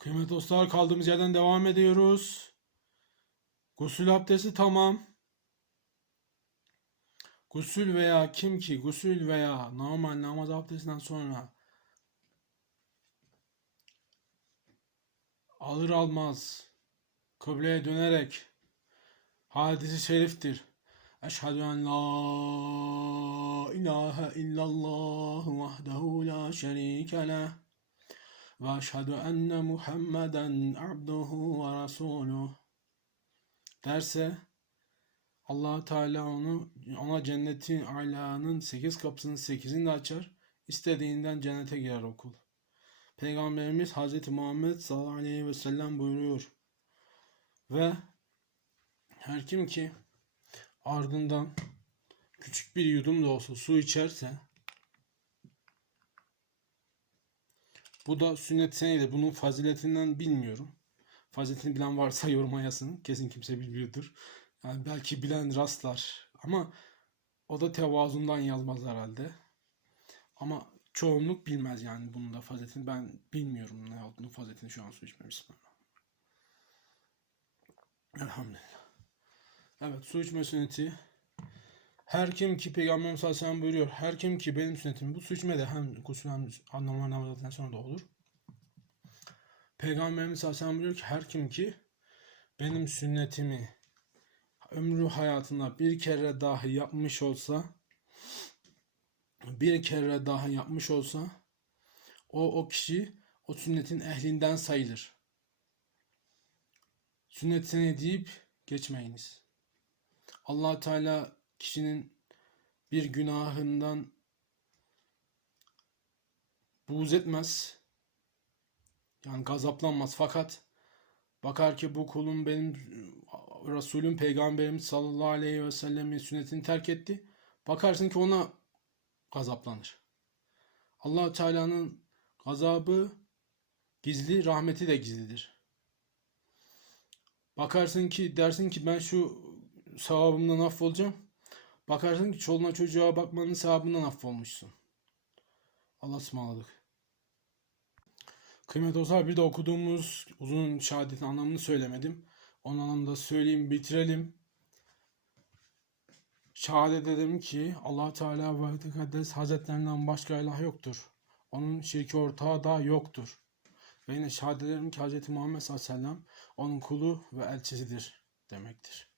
Kıymetli dostlar kaldığımız yerden devam ediyoruz. Gusül abdesti tamam. Gusül veya kim ki gusül veya normal namaz abdestinden sonra alır almaz kıbleye dönerek hadisi şeriftir. Eşhedü en la ilahe illallah vahdehu la şerike leh eşhedü enne Muhammeden abduhu ve resuluh derse allah Teala onu ona cennetin alanın sekiz kapısının sekizini de açar. istediğinden cennete girer okul. Peygamberimiz Hazreti Muhammed sallallahu aleyhi ve sellem buyuruyor. Ve her kim ki ardından küçük bir yudum da olsa su içerse bu da sünnet senedir. Bunun faziletinden bilmiyorum. Faziletini bilen varsa yoruma yazsın. Kesin kimse bilmiyordur. Yani belki bilen rastlar. Ama o da tevazundan yazmaz herhalde. Ama çoğunluk bilmez yani bunun da faziletini. Ben bilmiyorum ne olduğunu faziletini şu an su içmem. Bismillah. Elhamdülillah. Evet su içme sünneti. Her kim ki Peygamberimiz sallallahu aleyhi buyuruyor. Her kim ki benim sünnetim bu su içme de hem gusül hem normal namazdan sonra da olur. Peygamberimiz sallallahu aleyhi buyuruyor ki her kim ki benim sünnetimi ömrü hayatında bir kere dahi yapmış olsa bir kere dahi yapmış olsa o o kişi o sünnetin ehlinden sayılır. Sünnet seni deyip geçmeyiniz. allah Teala kişinin bir günahından buğz etmez. Yani gazaplanmaz. Fakat bakar ki bu kulum benim Resulüm Peygamberimiz sallallahu aleyhi ve sellemin sünnetini terk etti. Bakarsın ki ona gazaplanır. allah Teala'nın gazabı gizli, rahmeti de gizlidir. Bakarsın ki dersin ki ben şu sevabımdan affolacağım. Bakarsın ki çoluğuna çocuğa bakmanın sevabından affolmuşsun. Allah'a ısmarladık. Kıymetli dostlar bir de okuduğumuz uzun şehadetin anlamını söylemedim. Onun anlamında söyleyeyim bitirelim. Şehadet ederim ki allah Teala ve Tekaddes Hazretlerinden başka ilah yoktur. Onun şirki ortağı da yoktur. Ve yine şehadet ki Hz. Muhammed sallallahu aleyhi ve sellem onun kulu ve elçisidir demektir.